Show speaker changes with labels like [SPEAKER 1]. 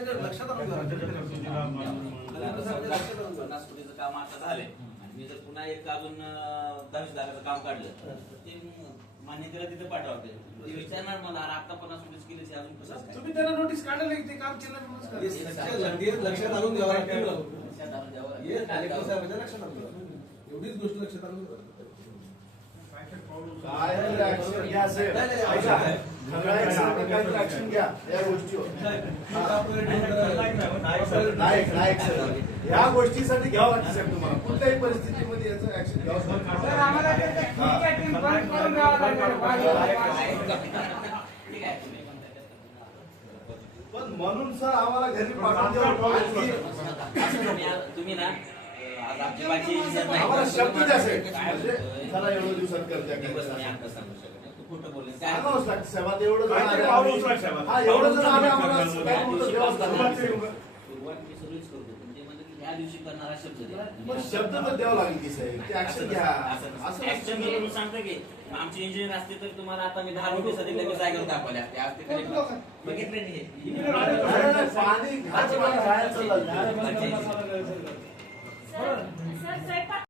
[SPEAKER 1] लक्षात आणून
[SPEAKER 2] पन्नास कोटीचं काम आता झालंय आणि मी जर पुन्हा एक अजून 10 लाखाचं काम काढलं तर ते मान्यतेला तिथे पाठवते विचारणार मला आता 50 कोटीच केले अजून कसं
[SPEAKER 1] तुम्ही त्याला नोटीस काढायला ते काम केलं
[SPEAKER 3] लक्षात आणून द्यावं लागतं
[SPEAKER 1] लक्षात आणून एवढीच गोष्ट लक्षात आणून
[SPEAKER 4] काय ऍक्शन घ्या साहेब ऍक्शन घ्या या गोष्टीवर या गोष्टीसाठी घ्यावं लागतं साहेब तुम्हाला कुठल्याही परिस्थितीमध्ये याचं ऍक्शन घ्यावं पण म्हणून सर आम्हाला घरी पाठवून
[SPEAKER 2] तुम्ही ना आज आमची बाकी
[SPEAKER 4] आम्हाला शब्द द्या साहेब चला एवढं दिवसात करते
[SPEAKER 2] खोटं बोलले
[SPEAKER 4] सांगावंच लागतं साहेब आता एवढं हा एवढं जर आम्ही आम्हाला
[SPEAKER 2] सर्व्हिस करतो पण ते म्हणजे ह्या दिवशी करणारा शब्द द्या.
[SPEAKER 4] पण शब्द तर द्यावं लागेल की साहेब ते ऍक्शन घ्या असं
[SPEAKER 2] ऍक्शन घेऊन मी सांगतो की आमचे इंजिनियर असते तर तुम्हाला आता मी 10 रुपये साठी लगेच जागेवर दाखवले असते आज ते बघितले नाही
[SPEAKER 4] पाणी घायचं मला जायचं
[SPEAKER 5] सर स्वयंपाक